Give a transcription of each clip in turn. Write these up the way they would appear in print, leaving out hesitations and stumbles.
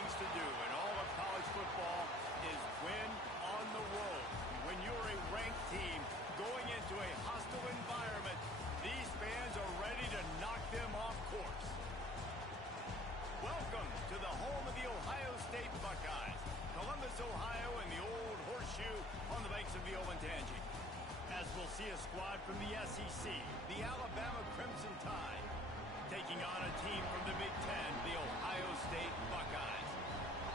things to do, and all of college football is win on the road. When you're a ranked team going into a hostile environment, these fans are ready to knock them off course. Welcome to the home of the Ohio State Buckeyes, Columbus, Ohio, and the old horseshoe on the banks of the Olentangy. As we'll see a squad from the SEC, the Alabama Crimson Tide, taking on a team from the Big Ten, the Ohio State Buckeyes.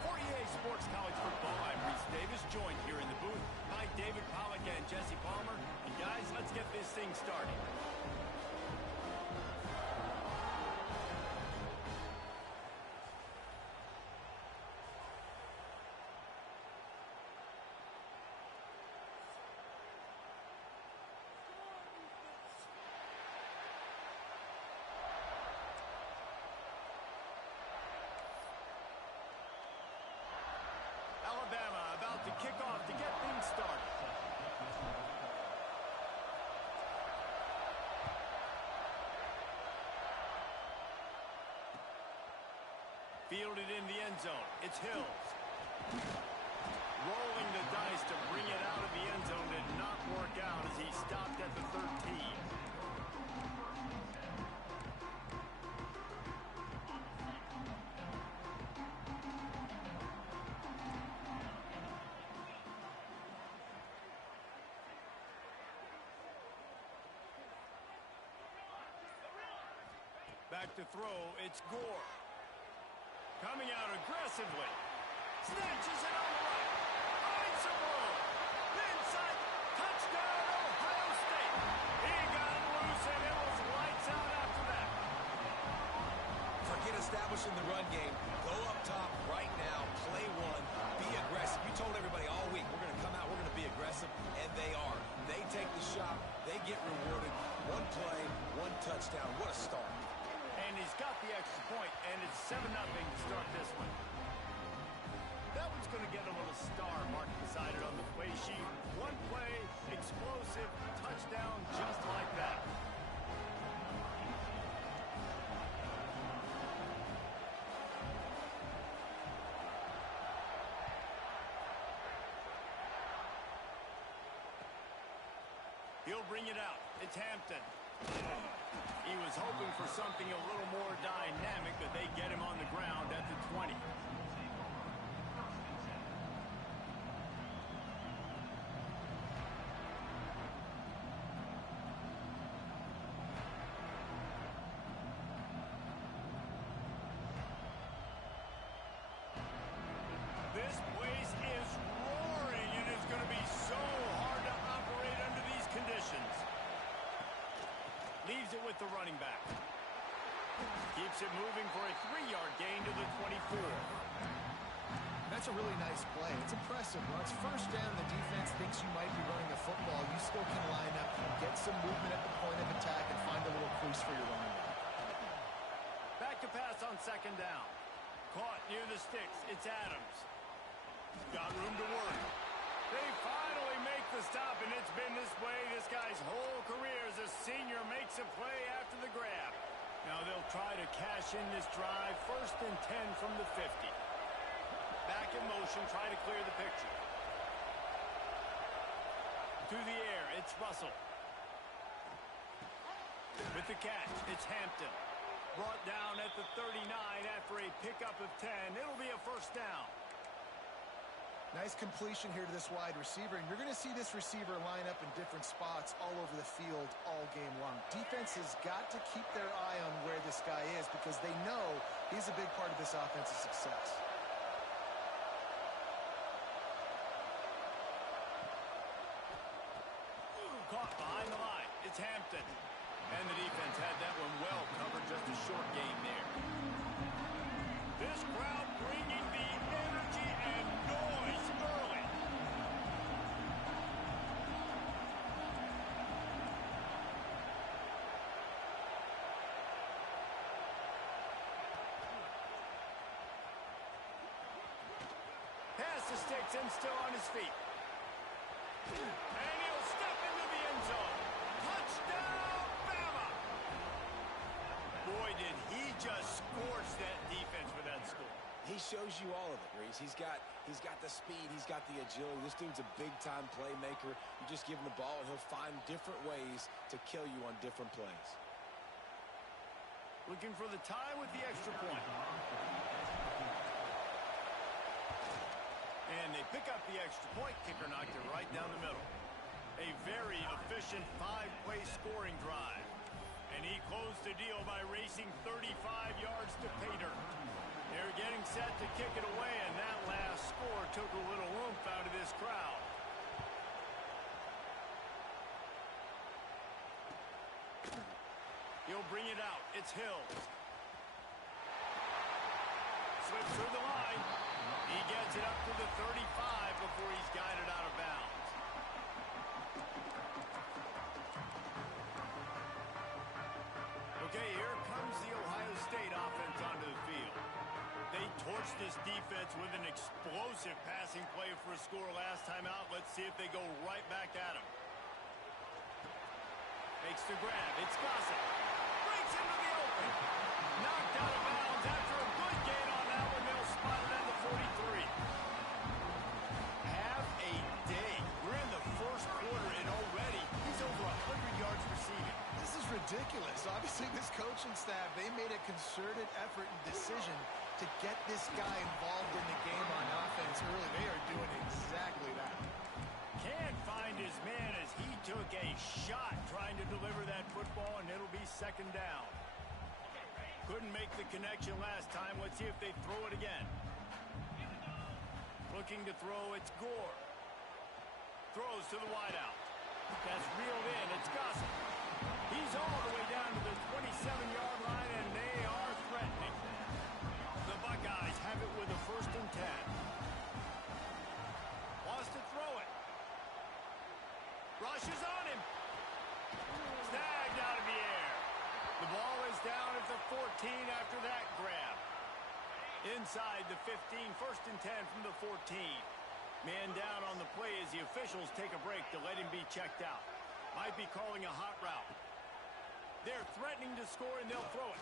For EA Sports College Football, I'm Reese Davis, joined here in the booth by David Pollack and Jesse Palmer. And guys, let's get this thing started. Alabama about to kick off to get things started. Fielded in the end zone. It's Hills. Rolling the dice to bring it out of the end zone did not work out as he stopped at the 13. Back to throw, it's Gore. Coming out aggressively. Snatches it on the right. Finds some room. Inside. Touchdown, Ohio State. He got loose and it was lights out after that. Forget establishing the run game. Go up top right now. Play one. Be aggressive. You told everybody all week, we're going to come out, we're going to be aggressive, and they are. They take the shot. They get rewarded. One play, one touchdown. What a start. And he's got the extra point, and it's 7-0 to start this one. That one's going to get a little star mark beside it on the play sheet. One play, explosive, touchdown, just like that. He'll bring it out. It's Hampton. He was hoping for something a little more dynamic, but they get him on the ground at the 20. This place is roaring, and it's going to be so hard to operate under these conditions. Leaves it with the running back. Keeps it moving for a 3-yard gain to the 24. That's a really nice play. It's impressive. When it's first down, the defense thinks you might be running the football. You still can line up, get some movement at the point of attack, and find a little crease for your running back. Back to pass on second down. Caught near the sticks. It's Adams. Got room to work. They finally make the stop, and it's been this way this guy's whole career as a senior makes a play after the grab. Now they'll try to cash in this drive. 1st and 10 from the 50. Back in motion, try to clear the picture. To the air, it's Russell. With the catch, it's Hampton. Brought down at the 39 after a pickup of 10. It'll be a first down. Nice completion here to this wide receiver, and you're going to see this receiver line up in different spots all over the field all game long. Defense has got to keep their eye on where this guy is because they know he's a big part of this offense's success. Caught behind the line. It's Hampton. And the defense had that one well covered, just a short game there. This crowd bringing the energy and noise early. Pass the sticks and still on his feet. And he'll step into the end zone. Touchdown, Bama! Boy, did he just scorch that defense with that score. He shows you all of it, Reese. He's got the speed. He's got the agility. This dude's a big-time playmaker. You just give him the ball, and he'll find different ways to kill you on different plays. Looking for the tie with the extra point. And they pick up the extra point. Kicker knocked it right down the middle. A very efficient 5-play scoring drive. And he closed the deal by racing 35 yards to pay dirt. They're getting set to kick it away, and that last score took a little oomph out of this crowd. He'll bring it out. It's Hill. Slips through the line. He gets it up to the 35 before he's guided out of bounds. Okay, here comes the Ohio State offense onto the field. They torched this defense with an explosive passing play for a score last time out. Let's see if they go right back at him. Makes the grab. It's Gossett. Breaks into the open. Knocked out of bounds after a good gain on that one. They'll spot it at the 43. Have a day. We're in the first quarter, and already he's over 100 yards receiving. This is ridiculous. Obviously, this coaching staff, they made a concerted effort and decision to get this guy involved in the game on offense early. They are doing exactly that. Can't find his man as he took a shot trying to deliver that football, and it'll be second down. Couldn't make the connection last time. Let's see if they throw it again. Looking to throw, it's Gore. Throws to the wideout. That's reeled in. It's Gossett. He's all the way down to the 27-yard line, and they are threatening. The Buckeyes have it with a 1st and 10. Wants to throw it. Rushes on him. Snagged out of the air. The ball is down at the 14 after that grab. Inside the 15, 1st and 10 from the 14. Man down on the play as the officials take a break to let him be checked out. Might be calling a hot route. They're threatening to score, and they'll throw it.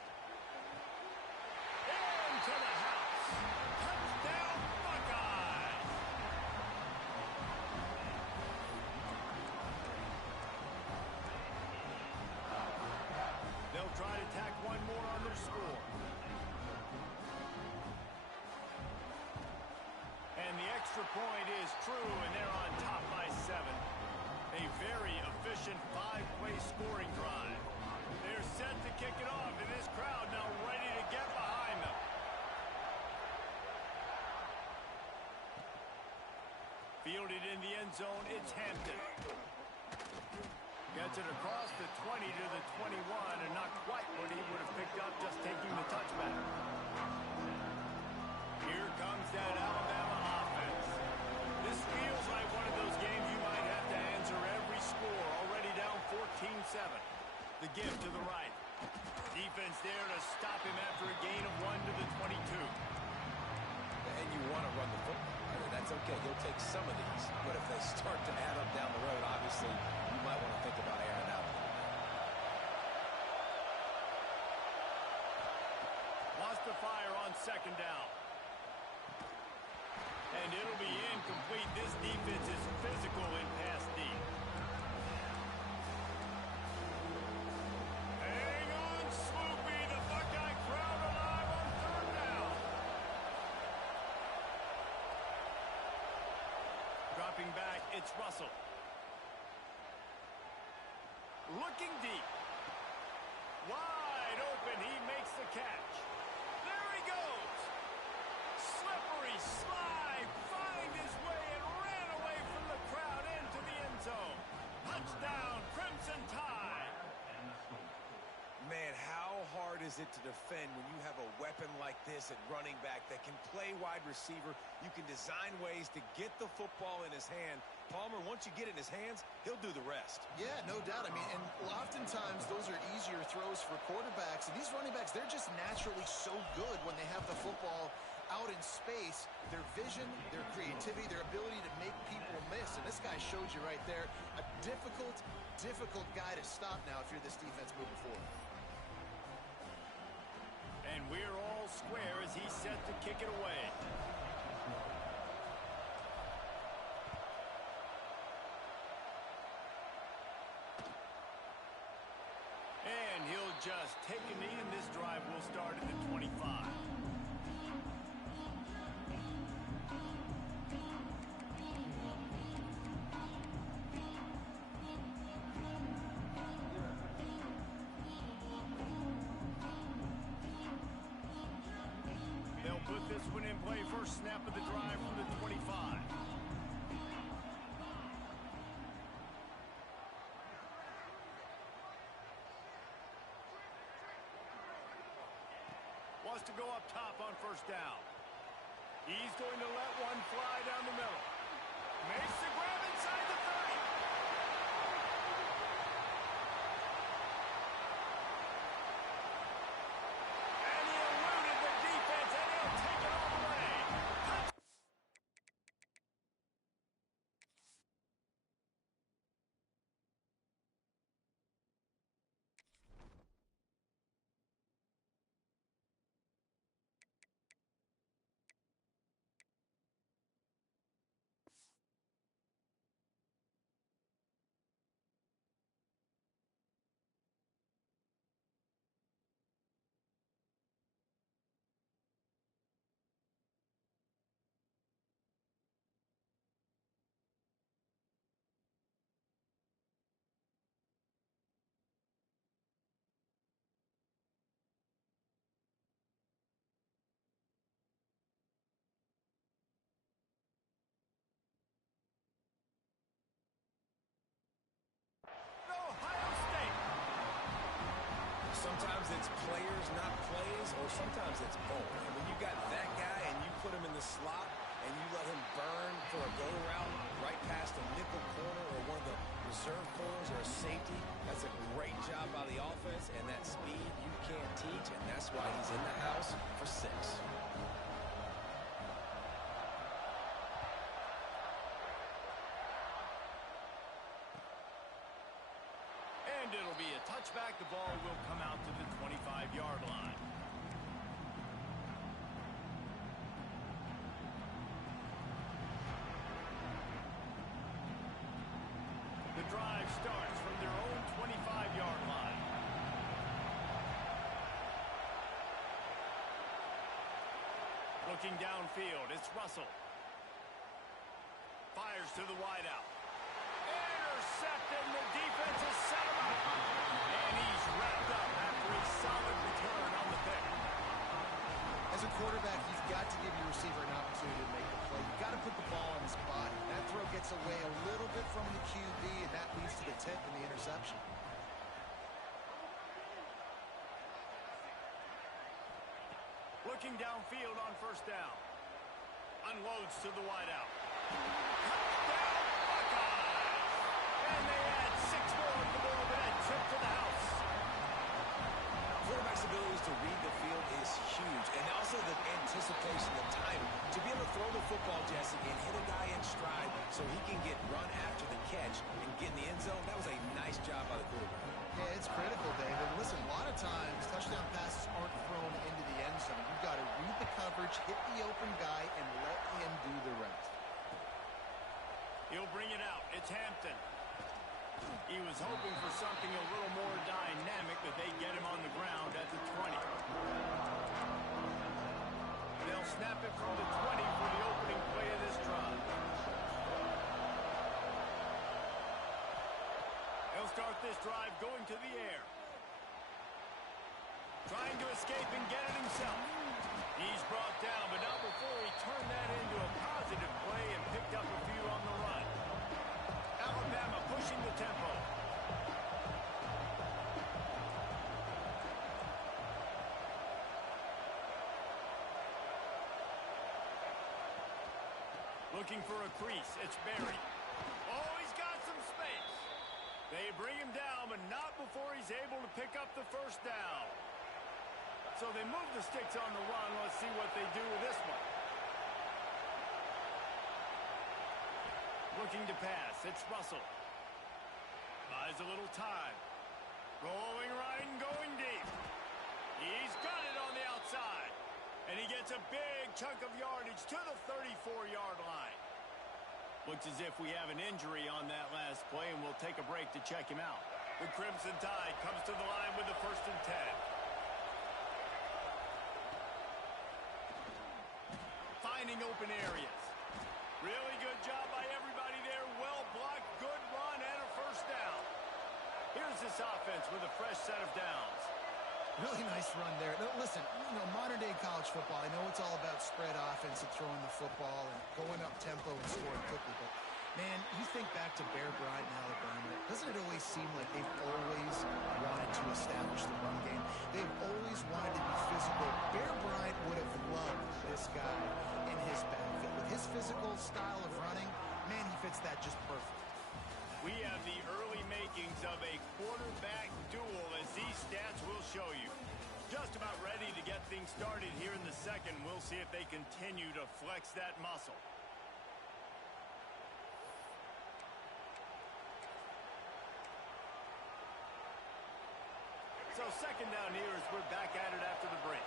Into the house. Touchdown, Buckeyes! They'll try to tack one more on their score. And the extra point is true, and they're on top by 7. A very efficient 5-play scoring drive. They're set to kick it off, and this crowd now ready to get behind them. Fielded in the end zone, it's Hampton. Gets it across the 20 to the 21, and not quite what he would have picked up just taking the touchback. Here comes that Alabama offense. This feels like one of those games you might have to answer every score. Already down 14-7. The give to the right. Defense there to stop him after a gain of 1 to the 22. And you want to run the football. I mean, that's okay. You'll take some of these. But if they start to add up down the road, obviously, you might want to think about airing out. Wants to fire on 2nd down. And it'll be incomplete. This defense is physical in pass deep. Hang on, Swoopy. The Buckeye crowd alive on 3rd down. Dropping back, it's Russell. Looking deep. Wide open. He makes the catch. There he goes. Slippery slide. Find his way and ran away from the crowd into the end zone. Touchdown, Crimson Tide. Man, how hard is it to defend when you have a weapon like this at running back that can play wide receiver? You can design ways to get the football in his hand. Palmer, once you get it in his hands, he'll do the rest. Yeah, no doubt. I mean, and oftentimes those are easier throws for quarterbacks. And these running backs, they're just naturally so good when they have the football out in space. Their vision, their creativity, their ability to make people miss. And this guy showed you right there, a difficult guy to stop now if you're this defense moving forward. And we're all square as he sets to kick it away. And he'll just take a knee, and this drive will start at the 25. They'll put this one in play. First snap of the drive from the 25. Wants to go up top on first down. He's going to let one fly down the middle. Makes the grab inside the 30. And he eluded the defense, and he'll take it all the way. Ohio State. Sometimes it's players, not plays, or sometimes it's both. And when you got that guy and you put him in the slot and you let him burn for a go route right past a nickel corner or one of the reserve corners or a safety, that's a great job by the offense, and that speed you can't teach, and that's why he's in the house for 6. And it'll be a touchback. The ball will come out to the 25-yard line. The drive starts from their own 25-yard line. Looking downfield, it's Russell. Fires to the wideout. Intercepted, and the defense has set him up. And he's wrapped up after a solid return on the pick. As a quarterback, you've got to give your receiver an opportunity to make the play. You've got to put the ball on his body. That throw gets away a little bit from the QB, and that leads to the tip and the interception. Looking downfield on first down. Unloads to the wideout. Touchdown, Buckeyes! And they add 6 more on the board with that trip to the house. Quarterback's abilities to read the field is huge, and also the anticipation, the timing. To be able to throw the football, Jesse, and hit a guy in stride so he can get run after the catch and get in the end zone, that was a nice job by the quarterback. Yeah, it's critical, David. Listen, a lot of times touchdown passes aren't thrown into the end zone. You've got to read the coverage, hit the open guy, and let him do the rest. He'll bring it out. It's Hampton. He was hoping for something a little more dynamic, but they get him on the ground at the 20. They'll snap it from the 20 for the opening play of this drive. They'll start this drive going to the air. Trying to escape and get it himself. He's brought down, but not before he turned that into a positive play and picked up a few on the run. Alabama pushing the tempo. Looking for a crease. It's Berry. Oh, he's got some space. They bring him down, but not before he's able to pick up the first down. So they move the sticks on the run. Let's see what they do with this one. Looking to pass. It's Russell. Buys a little time. Rolling right and going deep. He's got it on the outside. And he gets a big chunk of yardage to the 34-yard line. Looks as if we have an injury on that last play, and we'll take a break to check him out. The Crimson Tide comes to the line with the 1st and 10. Finding open areas. Really good job by everybody there. Well blocked, good run, and a 1st down. Here's this offense with a fresh set of downs. Really nice run there. Now, listen, modern-day college football, I know it's all about spread offense and throwing the football and going up tempo and scoring quickly, but, man, you think back to Bear Bryant in Alabama, doesn't it always seem like they've always wanted to establish the run game? They've always wanted to be physical. Bear Bryant would have loved this guy in his backfield. With his physical style of running, man, he fits that just perfect. We have the early makings of a quarterback duel, as these stats will show you. Just about ready to get things started here in the second. We'll see if they continue to flex that muscle. So second down here as we're back at it after the break.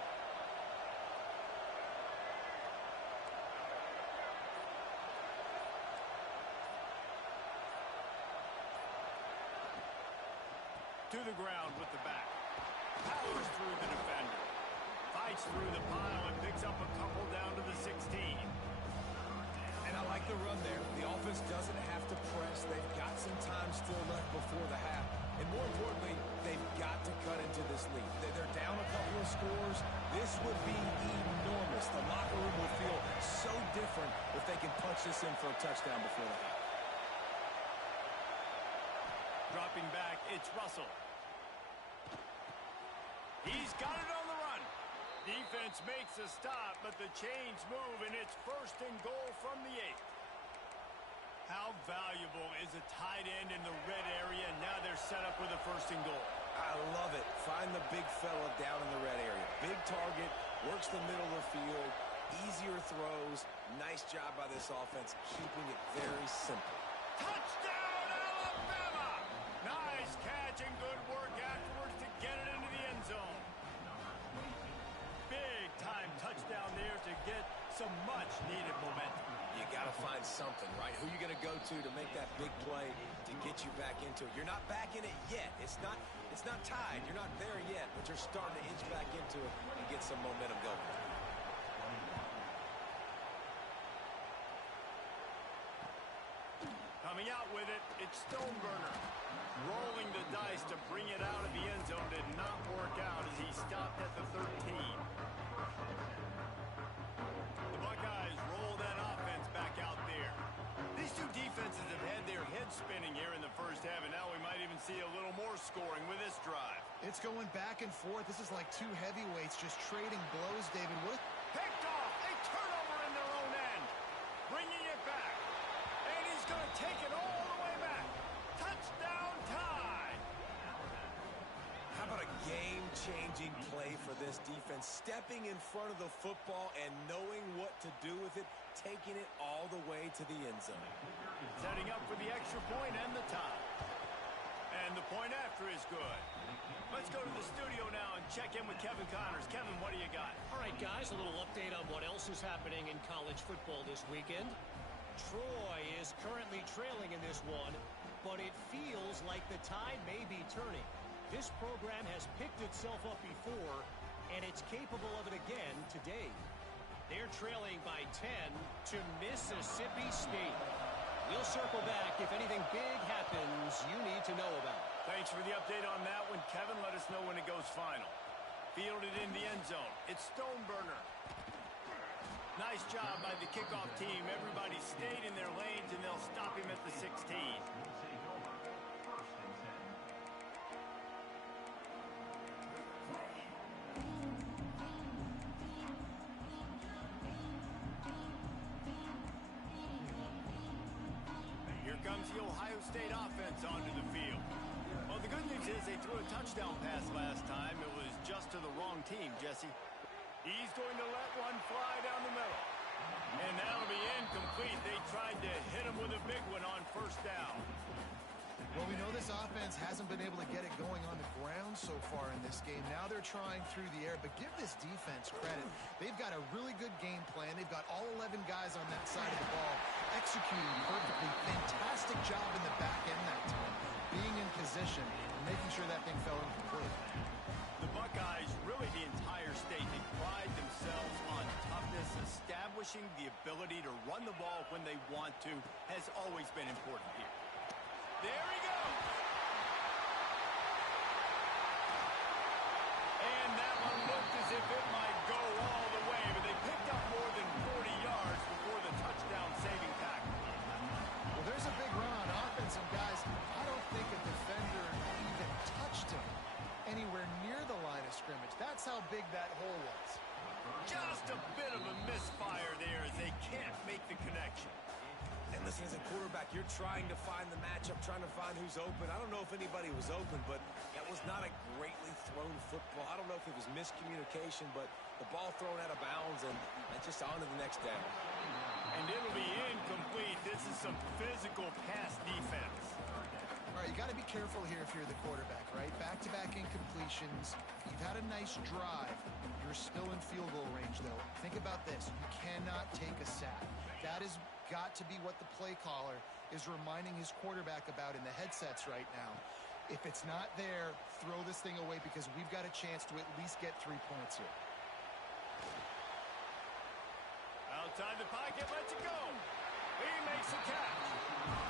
To the ground with the back. Powers through the defender. Fights through the pile and picks up a couple down to the 16. And I like the run there. The offense doesn't have to press. They've got some time still left before the half. And more importantly, they've got to cut into this lead. They're down a couple of scores. This would be enormous. The locker room will feel so different if they can punch this in for a touchdown before the half. Dropping back, it's Russell. He's got it on the run. Defense makes a stop, but the chains move, and it's 1st and goal from the 8. How valuable is a tight end in the red area? Now they're set up with a 1st and goal. I love it. Find the big fella down in the red area. Big target, works the middle of the field, easier throws. Nice job by this offense, keeping it very simple. Touchdown, Alabama! Nice catch and good work afterwards to get it into the end zone. Big time touchdown there to get some much needed momentum. You got to find something, right? Who you going to go to make that big play to get you back into it? You're not back in it yet. It's not tied. You're not there yet, but you're starting to inch back into it and get some momentum going. Coming out with it, it's Stoneburner. Rolling the dice to bring it out of the end zone did not work out as he stopped at the 13. The Buckeyes roll that offense back out there. These two defenses have had their heads spinning here in the first half, and now we might even see a little more scoring with this drive. It's going back and forth. This is like two heavyweights just trading blows, David. Picked off. A turnover in their own end. Bringing it back. And he's going to take it all the way back. Touchdown Tide. How about a game-changing play for this defense? Stepping in front of the football and knowing what to do with it, taking it all the way to the end zone. Setting up for the extra point and the tie. And the point after is good. Let's go to the studio now and check in with Kevin Connors. Kevin, what do you got? All right, guys, a little update on what else is happening in college football this weekend. Troy is currently trailing in this one, but it feels like the tide may be turning. This program has picked itself up before, and it's capable of it again today. They're trailing by 10 to Mississippi State. We'll circle back if anything big happens you need to know about. Thanks for the update on that one, Kevin. Let us know when it goes final. Fielded in the end zone. It's Stoneburner. Nice job by the kickoff team. Everybody stayed in their lanes, and they'll stop him at the 16. Here comes the Ohio State offense onto the field. Well, the good news is they threw a touchdown pass last time. It was just to the wrong team, Jesse. He's going to let one fly down the middle. And that'll be incomplete. They tried to hit him with a big one on 1st down. Well, we know this offense hasn't been able to get it going on the ground so far in this game. Now they're trying through the air, but give this defense credit. They've got a really good game plan. They've got all 11 guys on that side of the ball executing perfectly. Fantastic job in the back end that time, being in position and making sure that thing fell incomplete. The Buckeyes, really the entire state, they pride themselves on toughness. Establishing the ability to run the ball when they want to has always been important here. There he goes. And that one looked as if it might go all the way, but they picked up more than 40 yards before the touchdown-saving tackle. Well, there's a big run on offense, and guys, I don't think a defender even touched him anywhere near the line of scrimmage. That's how big that hole was. Just a bit of a misfire there as they can't make the connection. And listen, as a quarterback, you're trying to find the matchup, trying to find who's open. I don't know if anybody was open, but that was not a greatly thrown football. I don't know if it was miscommunication, but the ball thrown out of bounds and just on to the next down. And it'll be incomplete. This is some physical pass defense. All right, you got to be careful here if you're the quarterback, right? Back-to-back incompletions. You've had a nice drive. You're still in field goal range, though. Think about this. You cannot take a sack. That has got to be what the play caller is reminding his quarterback about in the headsets right now. If it's not there, throw this thing away because we've got a chance to at least get 3 points here. Outside the pocket, lets it go. He makes the catch.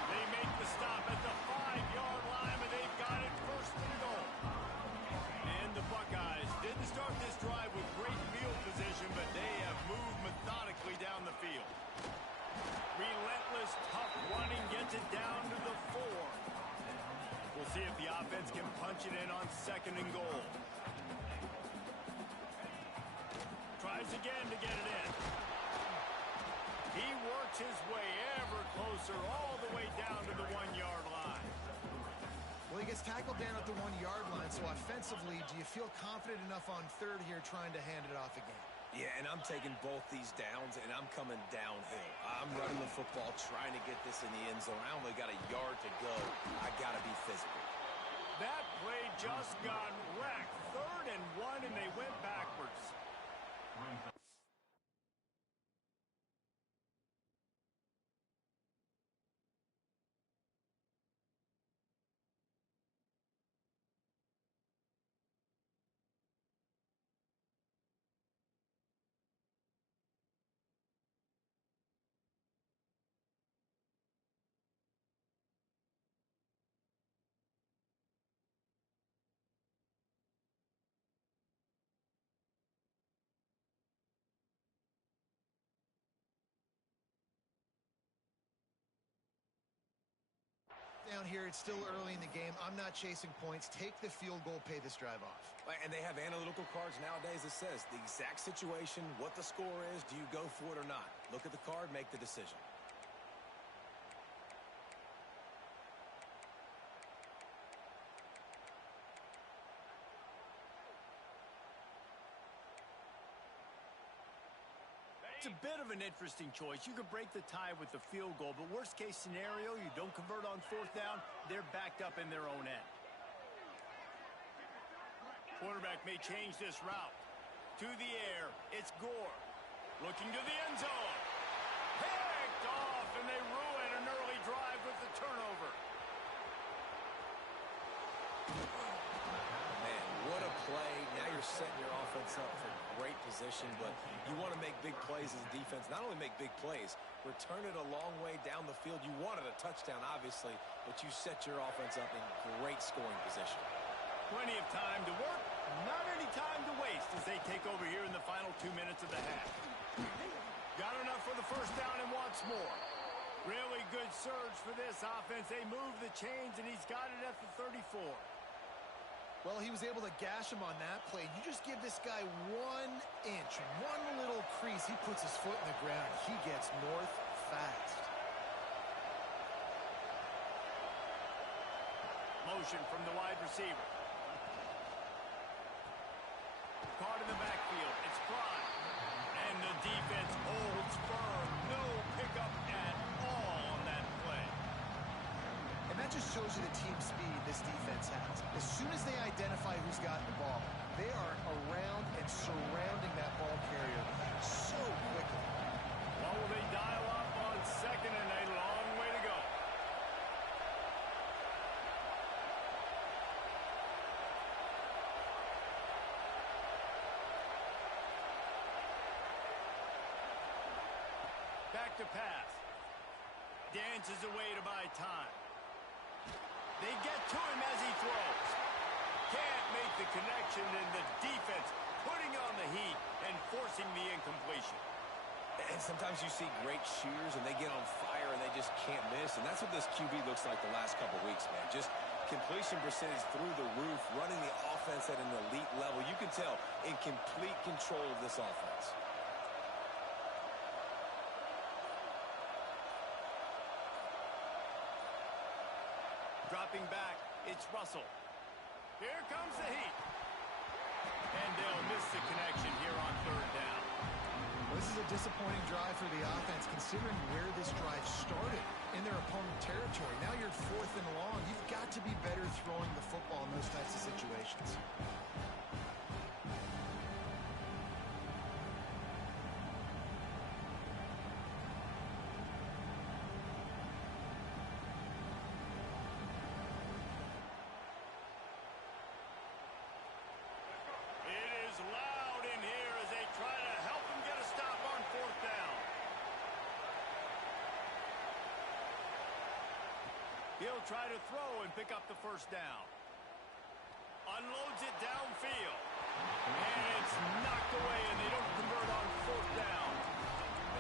They make the stop at the 5-yard line, but they've got it first and goal. And the Buckeyes didn't start this drive with great field position, but they have moved methodically down the field. Relentless, tough running gets it down to the 4. We'll see if the offense can punch it in on 2nd and goal. Tries again to get it in. He works his way ever closer all the way down to the 1-yard line. Well, he gets tackled down at the 1-yard line, so offensively, do you feel confident enough on 3rd here trying to hand it off again? Yeah, and I'm taking both these downs, and I'm coming downhill. I'm running the football, trying to get this in the end zone. I only got a yard to go. I got to be physical. That play just got wrecked. 3rd and 1, and they went backwards. Down here, it's still early in the game. I'm not chasing points. Take the field goal, pay this drive off. And they have analytical cards nowadays that says the exact situation, what the score is, do you go for it or not? Look at the card, make the decision. It's a bit of an interesting choice. You could break the tie with the field goal, but worst case scenario, you don't convert on 4th down, they're backed up in their own end. Quarterback may change this route. To the air, it's Gore. Looking to the end zone. Picked off, and they ruin an early drive with the turnover. Man, what a play. Now you're setting your offense up for great position, but you want to make big plays as a defense. Not only make big plays, return it a long way down the field. You wanted a touchdown, obviously, but you set your offense up in great scoring position. Plenty of time to work, not any time to waste as they take over here in the final 2 minutes of the half. Got enough for the 1st down and wants more. Really good surge for this offense. They move the chains, and he's got it at the 34. Well, he was able to gash him on that play. You just give this guy 1 inch, one little crease. He puts his foot in the ground. He gets north fast. Motion from the wide receiver. Caught in the backfield. It's Prime. And the defense holds firm. No pickup at all on that play. And that just shows you the team speed this defense has. As soon as they identify who's got the ball, they are around and surrounding that ball carrier so quickly. What will they dial up on second and a long way to go? Back to pass. Dances away to buy time. They get to him as he throws. Can't make the connection, and the defense putting on the heat and forcing the incompletion. And sometimes you see great shooters, and they get on fire, and they just can't miss. And that's what this QB looks like the last couple weeks, man. Just completion percentage through the roof, running the offense at an elite level. You can tell in complete control of this offense. Dropping back, it's Russell. Here comes the heat. And they'll miss the connection here on third down. Well, this is a disappointing drive for the offense, considering where this drive started in their opponent territory. Now you're fourth and long. You've got to be better throwing the football in those types of situations. Loud in here as they try to help him get a stop on fourth down. He'll try to throw and pick up the first down. Unloads it downfield. And it's knocked away, and they don't convert on fourth down.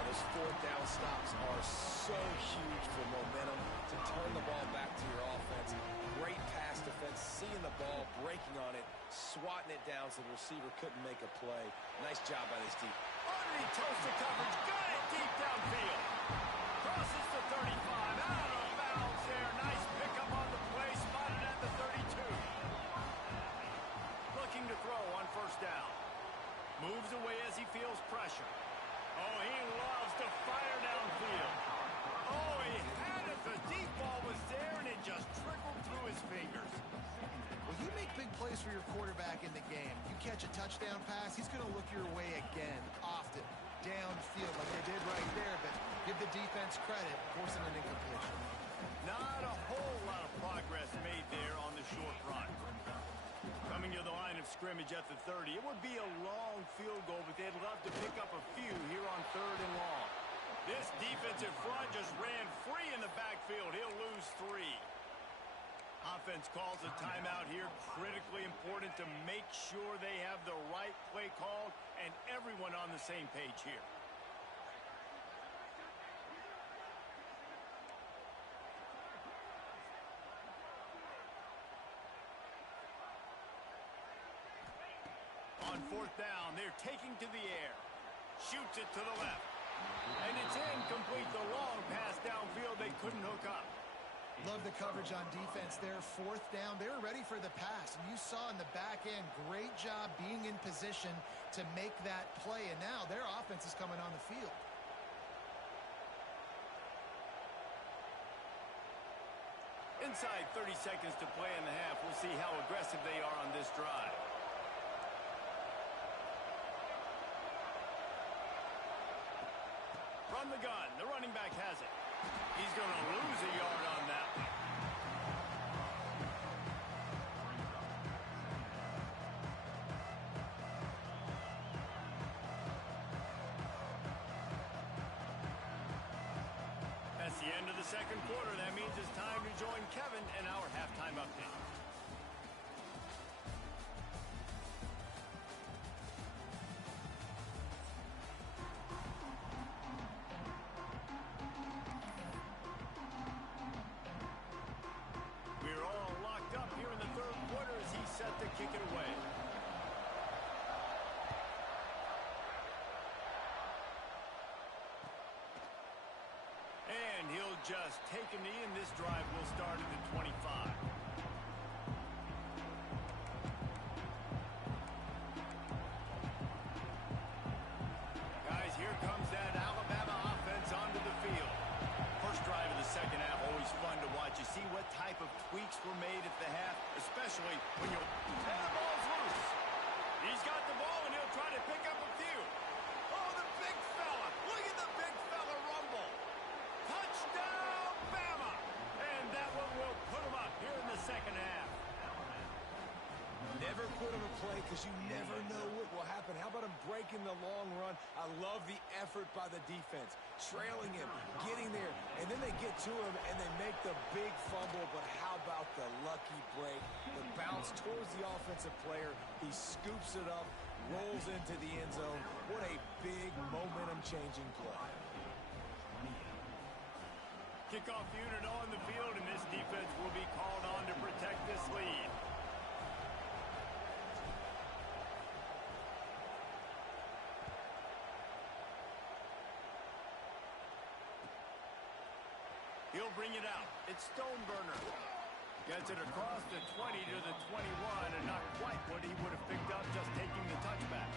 Now, those fourth down stops are so huge for momentum to turn the ball back to your offense. Great pass defense, seeing the ball, breaking on it, swatting it down so the receiver couldn't make a play. Nice job by this team. Underneath toasted coverage, got it deep downfield. Crosses the 35, out of bounds there. Nice pickup on the play, spotted at the 32. Looking to throw on first down. Moves away as he feels pressure. Oh, he loves to fire downfield. Oh, he had it. The deep ball was there, and it just trickled through his fingers. Well, you make big plays for your quarterback in the game. You catch a touchdown pass, he's going to look your way again, often, downfield like they did right there, but give the defense credit, forcing an incompletion. Not a whole lot of progress made there on the short run. Coming to the line of scrimmage at the 30. It would be a long field goal, but they'd love to pick up a few here on third and long. This defensive front just ran free in the backfield. He'll lose 3. Offense calls a timeout here. Critically important to make sure they have the right play called and everyone on the same page here. On fourth down, they're taking to the air. Shoots it to the left. And it's incomplete. The long pass downfield, they couldn't hook up. Love the coverage on defense there. Fourth down, they were ready for the pass. And you saw in the back end, great job being in position to make that play. And now their offense is coming on the field. Inside 30 seconds to play in the half. We'll see how aggressive they are on this drive. From the gun, the running back has it. He's going to lose a yard on that one. That's the end of the second quarter. That means it's time to join Kevin in our halftime update. Kick it away. And he'll just take a knee, and this drive will start at the 25. Guys, here comes that Alabama offense onto the field. First drive of the second half, always fun to watch. You see what type of because you never know what will happen. How about him breaking the long run? I love the effort by the defense. Trailing him, getting there, and then they get to him and they make the big fumble. But how about the lucky break? The bounce towards the offensive player. He scoops it up, rolls into the end zone. What a big momentum-changing play. Kickoff unit on the field, and this defense will be called on to protect this lead. He'll bring it out. It's Stoneburner. Gets it across the 20 to the 21, and not quite what he would have picked up just taking the touchback.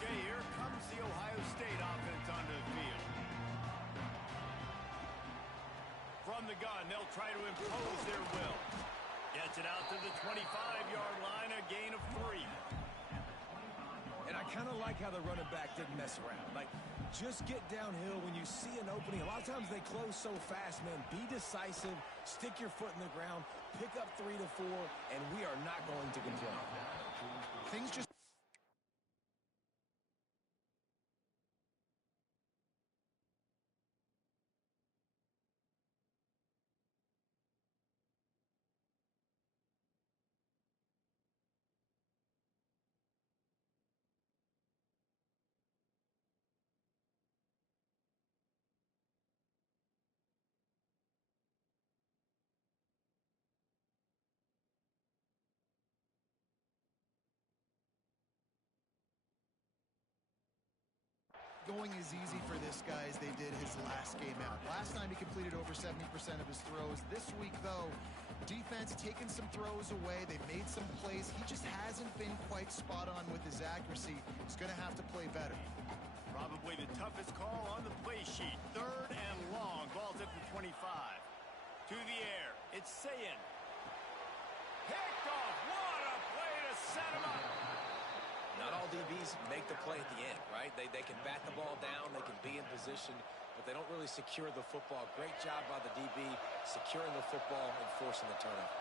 Okay, here comes the Ohio State offense onto the field. From the gun, they'll try to impose their will. Gets it out to the 25-yard line, a gain of 3. And I kind of like how the running back didn't mess around. Like, just get downhill when you see an opening. A lot of times they close so fast, man. Be decisive, stick your foot in the ground, pick up 3 to 4, and we are not going to complain. Things just... going as easy for this guy as they did his last game out. Last time he completed over 70% of his throws. This week, though, defense taking some throws away. They've made some plays. He just hasn't been quite spot on with his accuracy. He's going to have to play better. Probably the toughest call on the play sheet. 3rd and long. Ball's at the 25. To the air. It's Sayin. Picked off. What a play to set him up. Not all DBs make the play at the end, right? They can bat the ball down, they can be in position, but they don't really secure the football. Great job by the DB securing the football and forcing the turnover.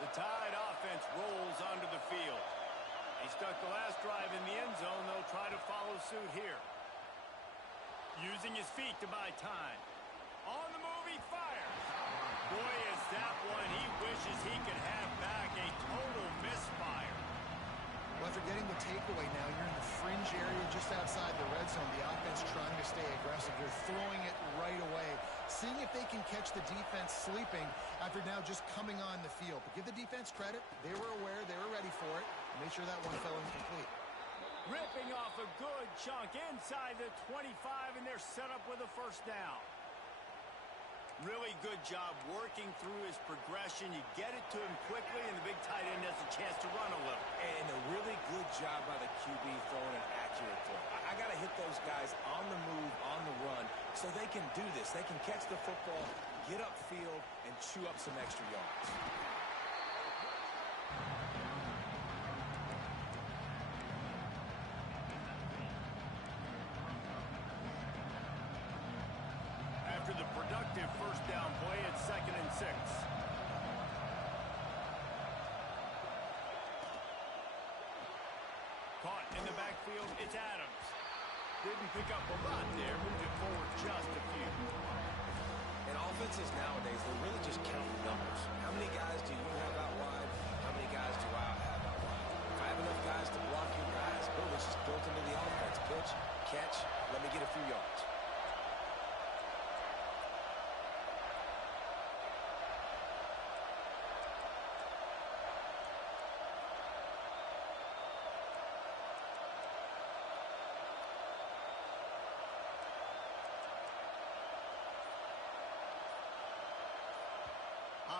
The Tide offense rolls onto the field. He stuck the last drive in the end zone. They'll try to follow suit here. Using his feet to buy time. On the move, he fires. Boy, is that one he wishes he could have back. A total misfire. Well, after getting the takeaway now, you're in the fringe area just outside the red zone. The offense trying to stay aggressive. They're throwing it right away, seeing if they can catch the defense sleeping after now just coming on the field. But give the defense credit. They were aware. They were ready for it. Make sure that one fell incomplete. Ripping off a good chunk inside the 25, and they're set up with a first down. Really good job working through his progression. You get it to him quickly, and the big tight end has a chance to run a little. And a really good job by the QB throwing an accurate throw. I got to hit those guys on the move, on the run, so they can do this. They can catch the football, get upfield, and chew up some extra yards. After the productive first down play, it's 2nd and 6. Caught in the backfield, it's Adams. Didn't pick up a lot there, moved it forward just a few. And offenses nowadays, they're really just counting numbers. How many guys do you have out wide? How many guys do I have out wide? If I have enough guys to block your guys, boom, it's just built into the offense. Pitch, catch, let me get a few yards.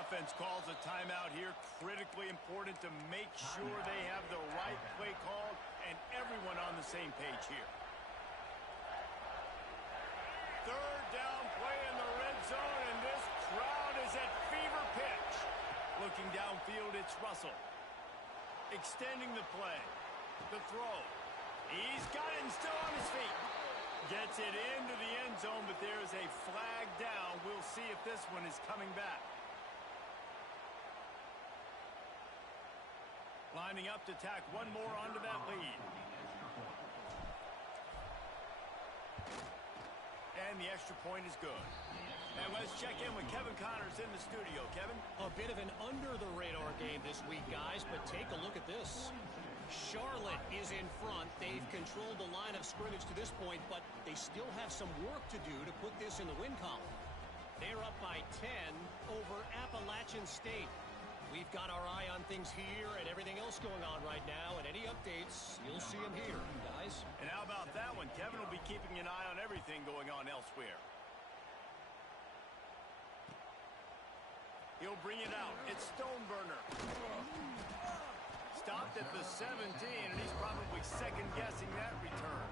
Offense calls a timeout here. Critically important to make sure they have the right play called and everyone on the same page here. 3rd down play in the red zone, and this crowd is at fever pitch. Looking downfield, it's Russell. Extending the play. The throw. He's got it and still on his feet. Gets it into the end zone, but there is a flag down. We'll see if this one is coming back. Lining up to tack one more onto that lead. And the extra point is good. And let's check in with Kevin Connors in the studio. Kevin? A bit of an under-the-radar game this week, guys, but take a look at this. Charlotte is in front. They've controlled the line of scrimmage to this point, but they still have some work to do to put this in the win column. They're up by 10 over Appalachian State. We've got our eye on things here and everything else going on right now, and any updates, you'll see them here, guys. And how about that one? Kevin will be keeping an eye on everything going on elsewhere. He'll bring it out. It's Stoneburner. Stopped at the 17, and he's probably second-guessing that return.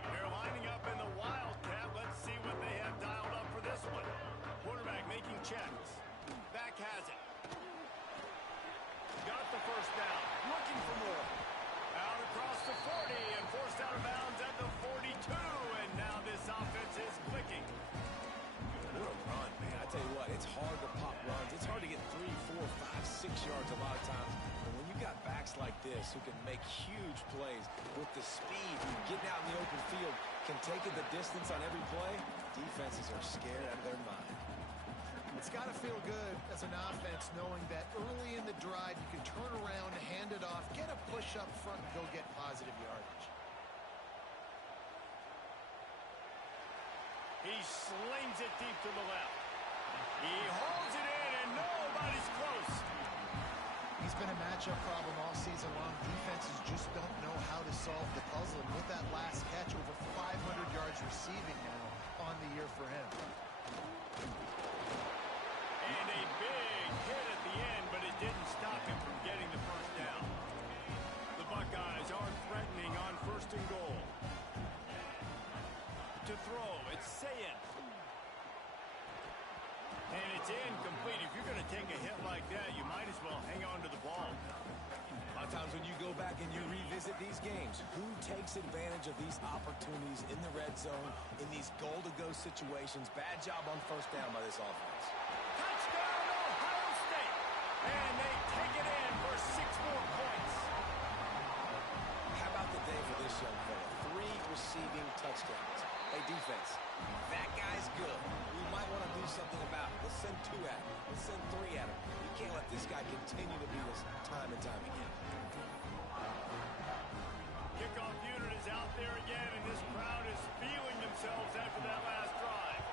They're lining up in the Wildcat. Let's see what they have dialed up for this one. Quarterback making checks. Back has it. Got the first down. Looking for more. Out across the 40 and forced out of bounds at the 42. And now this offense is clicking. What a run, man. I tell you what, it's hard to pop runs. It's hard to get 3, 4, 5, 6 yards a lot of times. But when you got backs like this who can make huge plays with the speed, getting out in the open field, can take it the distance on every play, defenses are scared out of their mind. It's got to feel good as an offense knowing that early in the drive you can turn around, hand it off, get a push up front, and go get positive yardage. He slings it deep to the left. He holds it in, and nobody's close. He's been a matchup problem all season long. Defenses just don't know how to solve the puzzle. And with that last catch, over 500 yards receiving now on the year for him. And a big hit at the end, but it didn't stop him from getting the first down. The Buckeyes are threatening on first and goal. To throw, it's Sayin. And it's incomplete. If you're going to take a hit like that, you might as well hang on to the ball. A lot of times when you go back and you revisit these games, who takes advantage of these opportunities in the red zone, in these goal-to-go situations? Bad job on first down by this offense. Touchdown, Ohio State! And they take it in for 6 more points. How about the day for this young fella? 3 receiving touchdowns. Hey, defense, that guy's good. We might want to do something about it. Let's send 2 at him. Let's send 3 at him. We can't let this guy continue to beat us time and time again. Kickoff unit is out there again, and this crowd is feeling themselves after that last drive.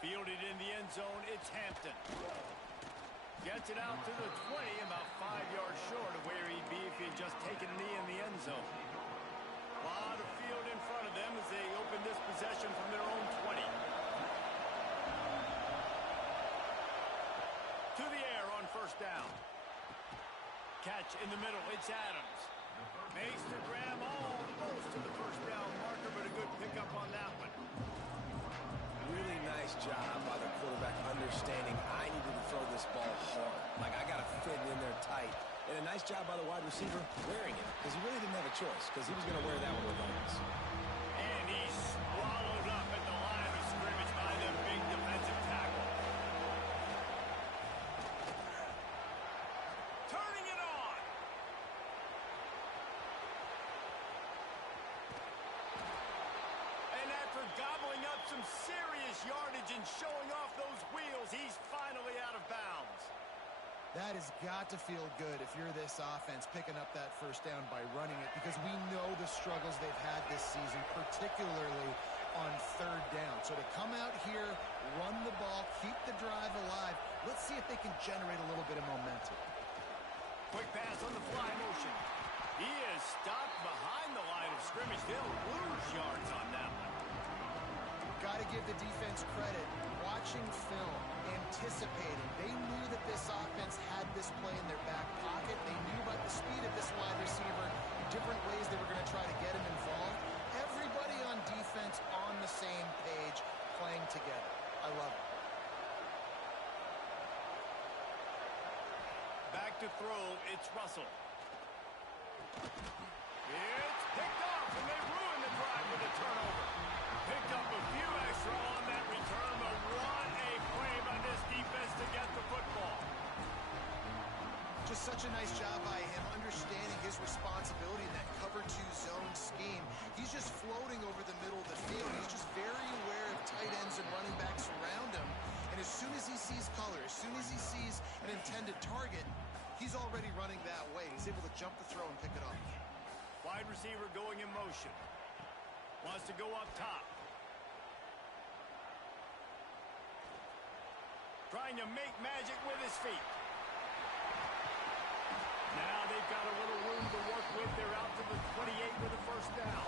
Fielded in the end zone, it's Hampton. Gets it out to the 20, about 5 yards short of where he'd be if he had just taken a knee in the end zone. A lot of field in front of them as they open this possession from their own 20. To the air on first down. Catch in the middle, it's Adams. Makes the grab almost to the first down marker, but a good pickup on that one. Really nice job by the quarterback understanding I needed to throw this ball hard. Like, I got to fit it in there tight. And a nice job by the wide receiver wearing it, because he really didn't have a choice, because he was going to wear that one regardless. And he's swallowed up at the line of scrimmage by the big defensive tackle. Turning it on. And after gobbling up some serious yardage and showing off those wheels, he's finally out of bounds. That has got to feel good if you're this offense picking up that first down by running it, because we know the struggles they've had this season, particularly on third down. So to come out here, run the ball, keep the drive alive, let's see if they can generate a little bit of momentum. Quick pass on the fly motion. He is stopped behind the line of scrimmage. They'll lose yards on that one. Got to give the defense credit. Watching film, anticipating. They knew that this offense had this play in their back pocket. They knew about the speed of this wide receiver, different ways they were going to try to get him involved. Everybody on defense on to throw. It's Russell. It's picked off, and they ruin the drive with a turnover. Picked up a few extra on that return, but what a play by this defense to get the football. Just such a nice job by him, understanding his responsibility in that cover 2 zone scheme. He's just floating over the middle of the field. He's just very aware of tight ends and running backs around him. And as soon as he sees color, as soon as he sees an intended target, he's already running that way. He's able to jump the throw and pick it up. Wide receiver going in motion. Wants to go up top. Trying to make magic with his feet. Now they've got a little room to work with. They're out to the 28 with a first down.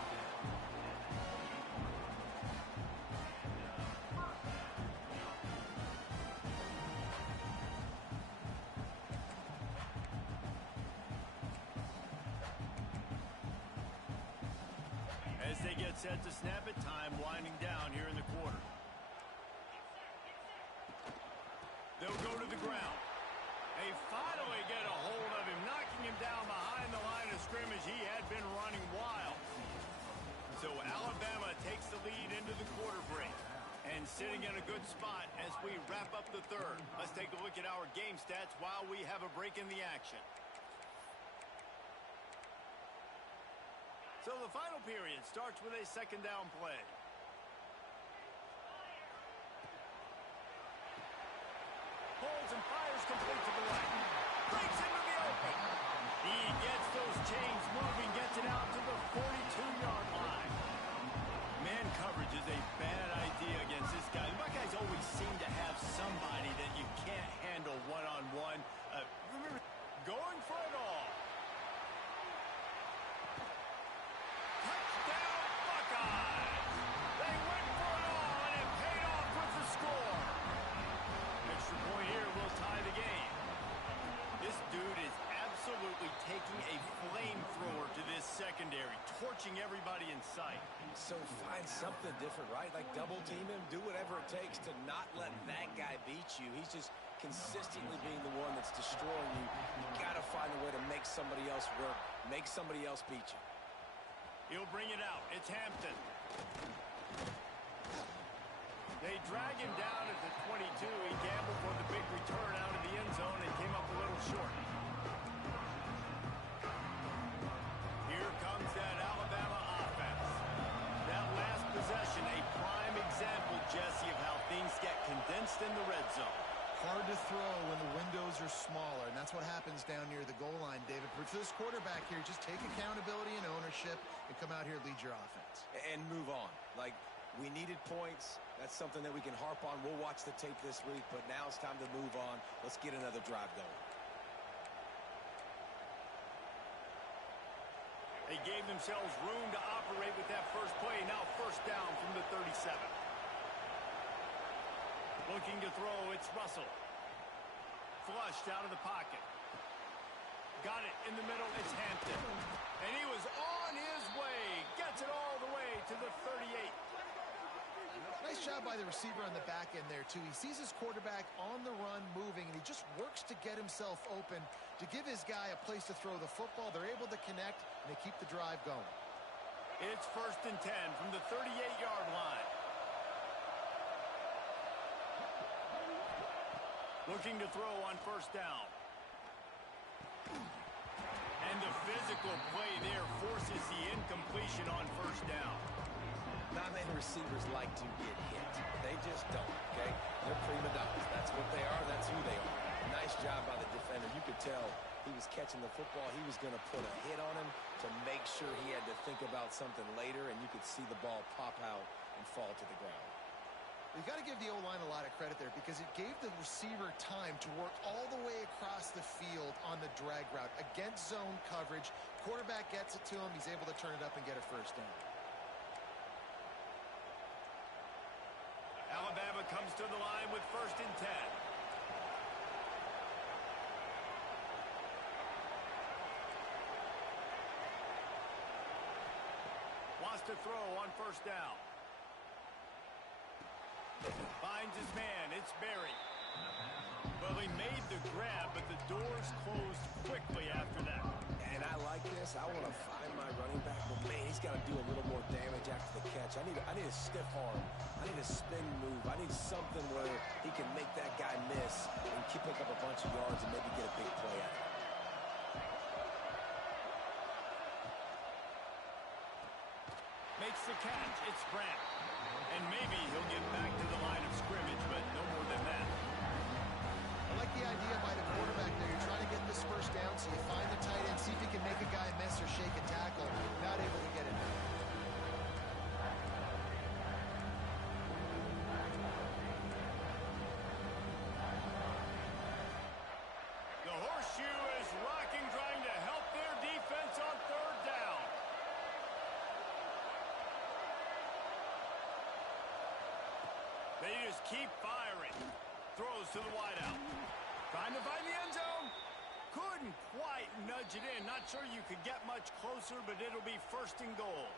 As they get set to snap it, time winding down here in the quarter. They'll go to the ground. They finally get a hold of him, knocking him down behind the line of scrimmage. He had been running wild. So Alabama takes the lead into the quarter break and sitting in a good spot as we wrap up the third. Let's take a look at our game stats while we have a break in the action. So the final period starts with a second down play. Holds and fires complete to the right. Breaks into the open. He gets those chains moving, gets it out to the 42-yard line. Man coverage is a bad idea against this guy. The Buckeyes always seem to have somebody that you can't handle one-on-one. Remember, going for it all. Touchdown, Buckeyes! They went for it all, and it paid off with the score. Extra point here will tie the game. This dude is absolutely taking a flamethrower to this secondary, torching everybody in sight. So find something different, right? Like double team him, do whatever it takes to not let that guy beat you. He's just consistently being the one that's destroying you. You got to find a way to make somebody else work, make somebody else beat you. He'll bring it out. It's Hampton. They drag him down at the 22. He gambled for the big return out of the end zone and came up a little short. Here comes that Alabama offense. That last possession, a prime example, Jesse, of how things get condensed in the red zone. Hard to throw when the windows are smaller, and that's what happens down near the goal line, David. For this quarterback here, just take accountability and ownership and come out here and lead your offense. And move on. Like, we needed points. That's something that we can harp on. We'll watch the tape this week, but now it's time to move on. Let's get another drive going. They gave themselves room to operate with that first play. Now first down from the 37. Looking to throw, it's Russell. Flushed out of the pocket. Got it in the middle, it's Hampton. And he was on his way. Gets it all the way to the 38. Nice job by the receiver on the back end there, too. He sees his quarterback on the run moving, and he just works to get himself open to give his guy a place to throw the football. They're able to connect, and they keep the drive going. It's first and 10 from the 38-yard line. Looking to throw on first down. And the physical play there forces the incompletion on first down. Not many receivers like to get hit. They just don't, okay? They're prima donnas. That's what they are. That's who they are. Nice job by the defender. You could tell he was catching the football. He was going to put a hit on him to make sure he had to think about something later, and you could see the ball pop out and fall to the ground. You got to give the O-line a lot of credit there because it gave the receiver time to work all the way across the field on the drag route against zone coverage. Quarterback gets it to him. He's able to turn it up and get a first down. Alabama comes to the line with first and 10. Wants to throw on first down. Finds his man. It's Berry. Well, he made the grab, but the door's closed this. I want to find my running back, but man, he's got to do a little more damage after the catch. I need a stiff arm. I need a spin move. I need something where he can make that guy miss and pick up a bunch of yards and maybe get a big play out of it. Makes the catch. It's Brown. And maybe he'll get back to the line of scrimmage, but no more than that. I like the idea by the quarterback there. You're trying to get this first down, so you find the tight end, see if you can make a guy miss or shake a tackle. Not able to get it done. The horseshoe is rocking, trying to help their defense on third down. They just keep firing. Throws to the wideout. Trying to find the end zone. Couldn't quite nudge it in. Not sure you could get much closer, but it'll be first and goal.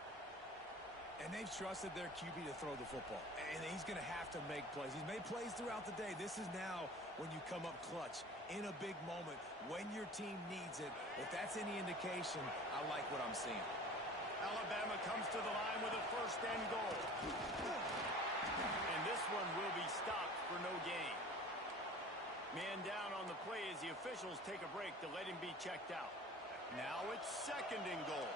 And they've trusted their QB to throw the football. And he's going to have to make plays. He's made plays throughout the day. This is now when you come up clutch in a big moment when your team needs it. If that's any indication, I like what I'm seeing. Alabama comes to the line with a first and goal. And this one will be stopped for no gain. Man down on the play as the officials take a break to let him be checked out. Now it's second and goal.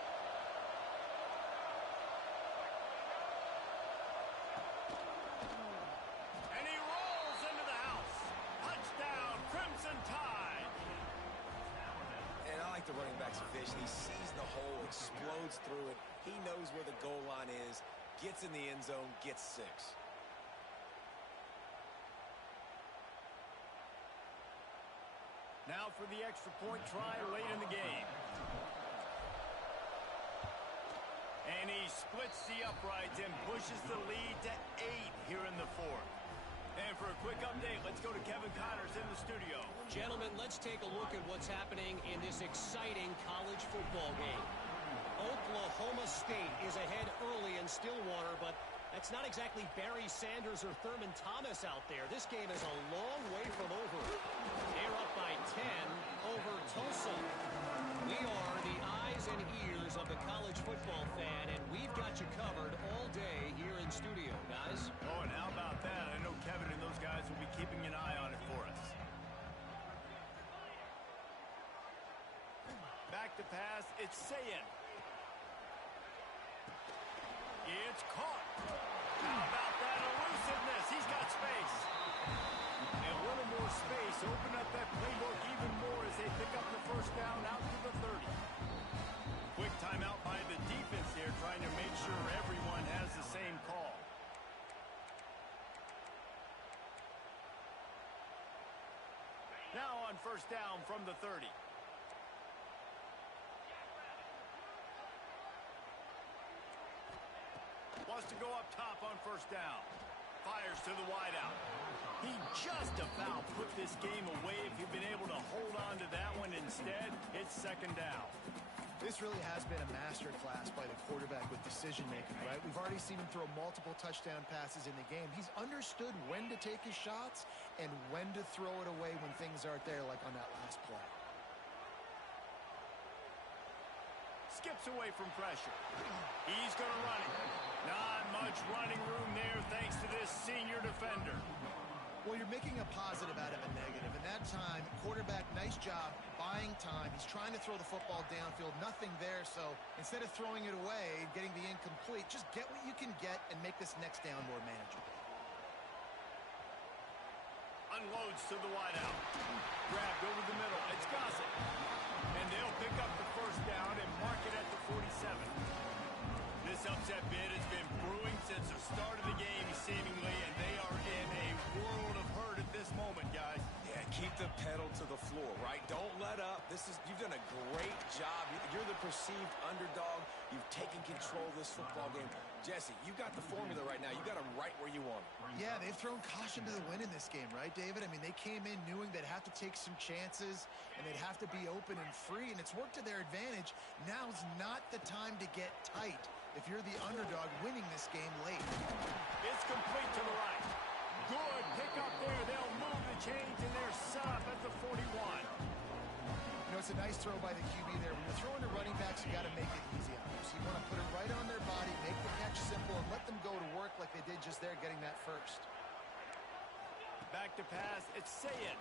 And he rolls into the house. Touchdown, Crimson Tide. And I like the running back's vision. He sees the hole, explodes through it. He knows where the goal line is, gets in the end zone, gets 6. Now for the extra point try late in the game. And he splits the uprights and pushes the lead to 8 here in the fourth. And for a quick update, let's go to Kevin Connors in the studio. Gentlemen, let's take a look at what's happening in this exciting college football game. Oklahoma State is ahead early in Stillwater, but that's not exactly Barry Sanders or Thurman Thomas out there. This game is a long way from over. They're up by 10 over Tulsa. We are the eyes and ears of the college football fan, and we've got you covered all day here in studio, guys. Oh, and how about that? I know Kevin and those guys will be keeping an eye on it for us. Back to pass, it's Sayin. It's caught. How about that elusiveness? He's got space. And a little more space. Open up that playbook even more as they pick up the first down out to the 30. Quick timeout by the defense there, trying to make sure everyone has the same call. Now on first down from the 30. Wants to go up top on first down. Fires to the wideout. He just about put this game away if you've been able to hold on to that one. Instead, it's second down. This really has been a master class by the quarterback with decision-making, right? We've already seen him throw multiple touchdown passes in the game. He's understood when to take his shots and when to throw it away when things aren't there, like on that last play. Skips away from pressure. He's going to run it. Not much running room there thanks to this senior defender. Well, you're making a positive out of a negative. And that time, quarterback, nice job, buying time. He's trying to throw the football downfield. Nothing there, so instead of throwing it away and getting the incomplete, just get what you can get and make this next down more manageable. Unloads to the wideout. Grabbed over the middle. It's Gossett. And they'll pick up the first down and mark it at the 47. This upset bid has been brewing since the start of the game, seemingly, and they are in a world of hurt at this moment, guys. Yeah, keep the pedal to the floor, right? Don't let up. You've done a great job. You're the perceived underdog. You've taken control of this football game. Jesse, you've got the formula right now. You got them right where you want them. Yeah, they've thrown caution to the wind in this game, right, David? I mean, they came in knowing they'd have to take some chances and they'd have to be open and free, and it's worked to their advantage. Now's not the time to get tight if you're the underdog winning this game late. It's complete to the right. Good pick up there. They'll move the chains, and they're set up at the 41. You know, it's a Nice throw by the QB there. When you're throwing to running backs, you got to make it easy on them. So you want to put it right on their body, make the catch simple, and let them go to work like they did just there, getting that first. Back to pass, it's Sayin.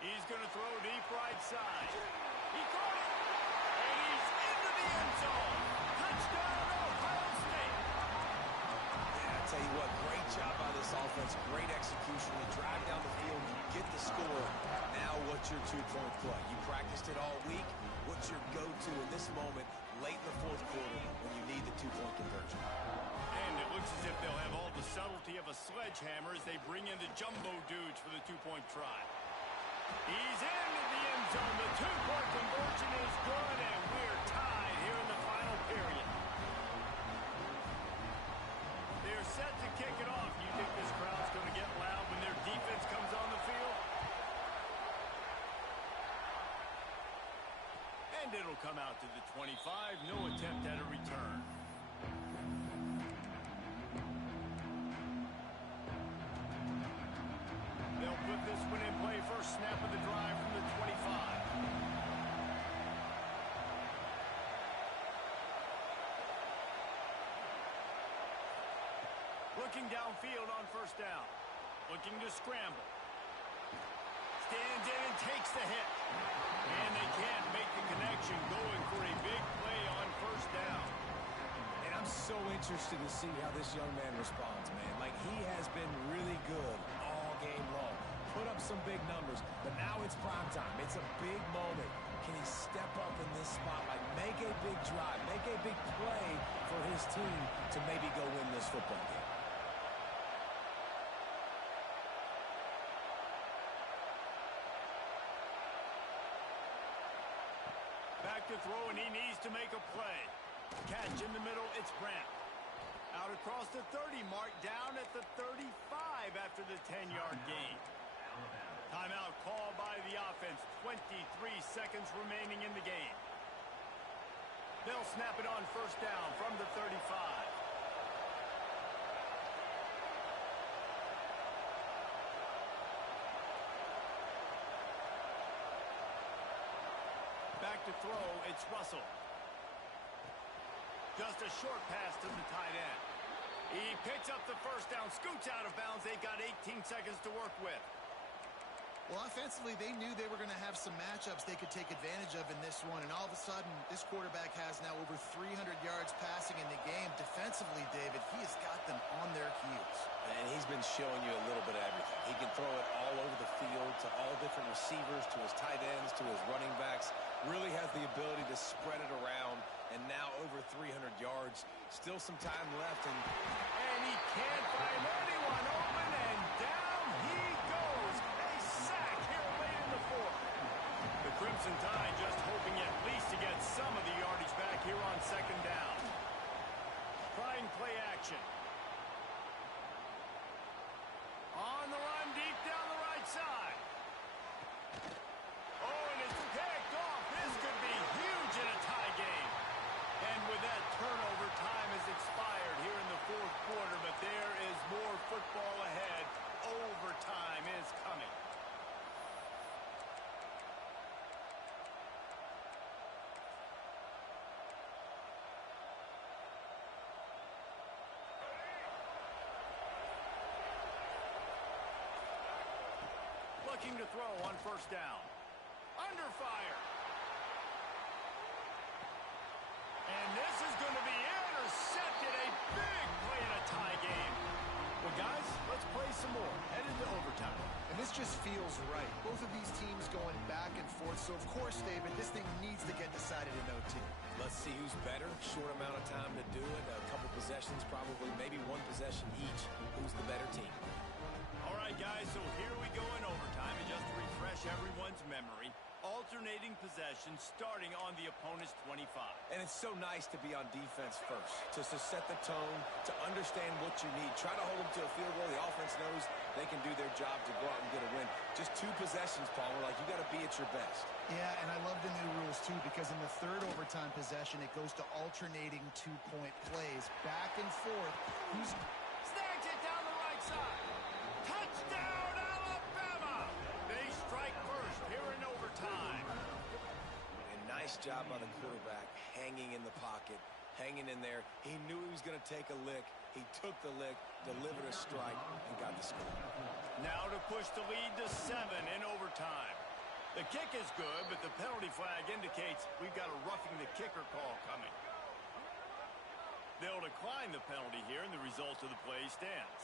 He's going to throw deep right side. He caught it, and he's into the end zone. Touchdown, Ohio State. Yeah, I tell you what, great job by this offense. Great execution. You drive down the field, you get the score. Now what's your two-point play? You practiced it all week. What's your go-to in this moment late in the fourth quarter when you need the two-point conversion? And it looks as if they'll have all the subtlety of a sledgehammer as they bring in the jumbo dudes for the two-point try. He's into the end zone. The two-point conversion is good, and we're tied here in the final period. They're set to kick it off. You think this crowd's going to get loud when their defense comes on the field? And it'll come out to the 25. No attempt at a return. They'll put this one in play. First snap of the drive from the 25. Looking downfield on first down. Looking to scramble. Stands in and takes the hit. And they can't make the connection, going for a big play on first down. And I'm so interested to see how this young man responds, man. Like, he has been really good all game long. Put up some big numbers, but now it's prime time. It's a big moment. Can he step up in this spotlight, make a big drive, make a big play for his team to maybe go win this football game? Back to throw, and he needs to make a play. Catch in the middle, it's Brandt. Out across the 30 mark, down at the 35 after the 10-yard gain. Timeout called by the offense. 23 seconds remaining in the game. They'll snap it on first down from the 35. Back to throw, it's Russell. Just a short pass to the tight end. He picks up the first down, scoots out of bounds. They've got 18 seconds to work with. Well, offensively, they knew they were going to have some matchups they could take advantage of in this one, and all of a sudden, this quarterback has now over 300 yards passing in the game. Defensively, David, he has got them on their heels. And he's been showing you a little bit of everything. He can throw it all over the field to all different receivers, to his tight ends, to his running backs. Really has the ability to spread it around, and now over 300 yards. Still some time left, and he can't find anyone open, and down he goes. A sack here late in the fourth. The Crimson Tide just hoping at least to get some of the yardage back here on second down. Trying play action. On the run, deep down the right side. Oh, and it's picked off. This could be huge in a tie game. And with that turnover, time has expired here in the fourth quarter, but there is more football ahead. Overtime is coming. Looking to throw on first down. Under fire. And this is going to be intercepted. A big play in a tie game. Well, guys, let's play some more. Head into overtime. And this just feels right. Both of these teams going back and forth. So, of course, David, this thing needs to get decided in OT. let's see who's better. Short amount of time to do it. A couple possessions, probably maybe one possession each. Who's the better team? All right, guys, so here we go in overtime. And just to refresh everyone's memory, alternating possessions starting on the opponent's 25. And it's so nice to be on defense first, just to set the tone, to understand what you need. Try to hold them to a field goal. The offense knows they can do their job to go out and get a win. Just two possessions, Paul. We're like, you got to be at your best. Yeah, and I love the new rules, too, because in the third overtime possession, it goes to alternating two-point plays. Back and forth. Who's... Snags it down the right side. Touchdown, Alabama! They strike first here in overtime. job by the quarterback, hanging in the pocket, hanging in there. He knew he was going to take a lick. He took the lick, delivered a strike, and got the score. Now to push the lead to 7 in overtime. The kick is good, but the penalty flag indicates we've got a roughing the kicker call coming. They'll decline the penalty here, and the result of the play stands.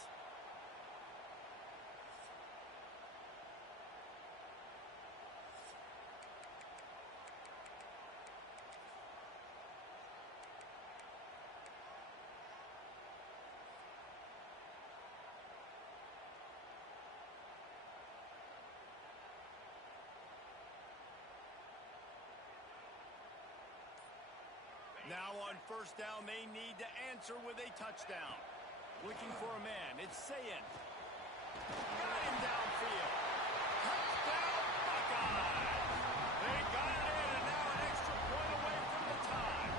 Now on first down, they need to answer with a touchdown. Looking for a man. It's Sayin. Got him downfield. Touchdown, Buckeyes! They got it in, and now an extra point away from the tie.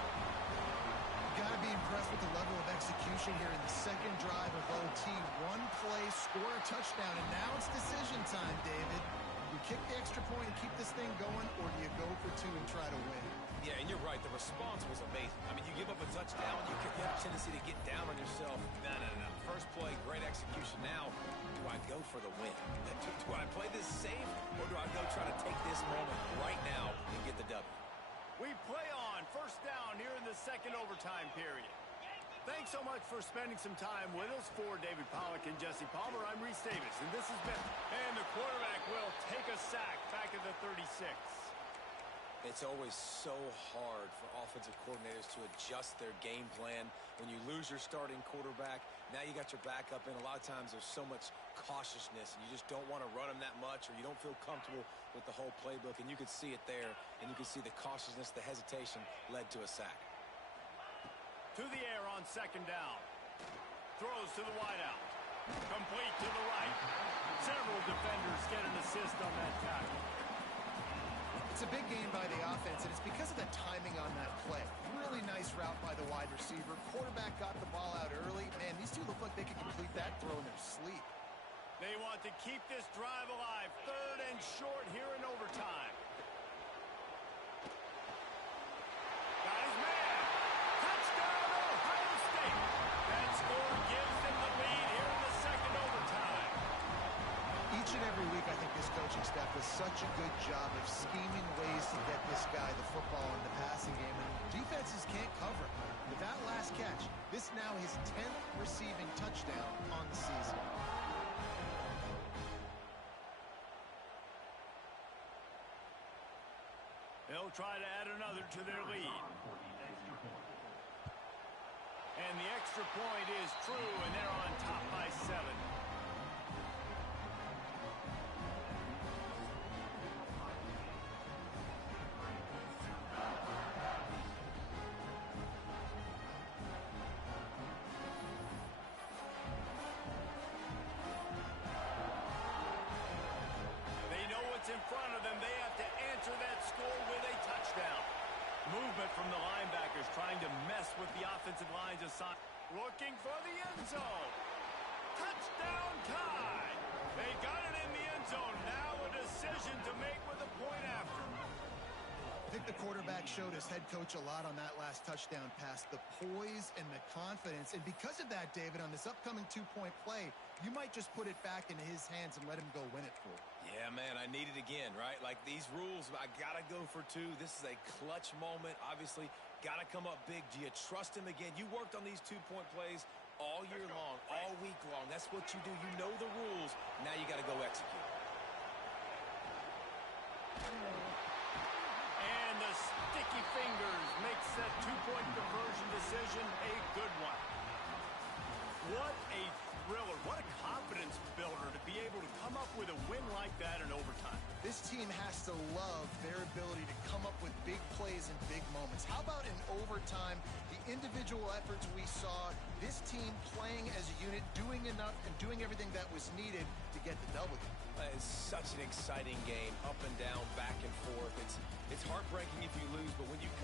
Got to be impressed with the level of execution here in the second drive of OT. One play, score a touchdown, and now it's decision time, David. You kick the extra point and keep this thing going, or do you go for 2 and try to win? Yeah, and you're right. The response was amazing. I mean, you give up a touchdown, you have a tendency to get down on yourself. No. First play, great execution. Now, do I go for the win? Do I play this safe, or do I go try to take this moment right now and get the W? We play on first down here in the second overtime period. Thanks so much for spending some time with us. For David Pollack and Jesse Palmer, I'm Reese Davis, and this has been... And the quarterback will take a sack back at the 36. It's always so hard for offensive coordinators to adjust their game plan. When you lose your starting quarterback, now you got your backup in. A lot of times there's so much cautiousness, and you just don't want to run them that much, or you don't feel comfortable with the whole playbook, and you could see it there, and you can see the cautiousness, the hesitation led to a sack. To the air on second down. Throws to the wideout. Complete to the right. Several defenders get an assist on that tackle. It's a big gain by the offense, and it's because of the timing on that play. Really nice route by the wide receiver. Quarterback got the ball out early. Man, these two look like they could complete that throw in their sleep. They want to keep this drive alive. 3rd and short here in overtime. Got his man. Touchdown, Ohio State. That score gives them the lead here in the second overtime. Each and every week, I think this coaching staff does such a good job of scheming ways to get this guy the football in the passing game, and defenses can't cover it. With that last catch, this now his 10th receiving touchdown on the season. They'll try to add another to their lead. And the extra point is true, and they're on top by 7. In front of them, they have to answer that score with a touchdown. Movement from the linebackers trying to mess with the offensive line's assignment. Looking for the end zone. Touchdown tie. They got it in the end zone. Now a decision to make with a point after. I think the quarterback showed his head coach a lot on that last touchdown pass, the poise and the confidence. And because of that, David, on this upcoming 2-point play, you might just put it back into his hands and let him go win it for him. Yeah, man, I need it again, right? Like these rules, I got to go for 2. This is a clutch moment. Obviously, got to come up big. Do you trust him again? You worked on these 2-point plays all year long, all week long. That's what you do. You know the rules. Now you got to go execute. And the sticky fingers makes that 2-point conversion decision a good one. What a thriller. What a confidence builder to be able to come up with a win like that in overtime. This team has to love their ability to come up with big plays and big moments. How about in overtime, the individual efforts we saw, this team playing as a unit, doing enough and doing everything that was needed to get the W. It's such an exciting game, up and down, back and forth. It's heartbreaking if you lose, but when you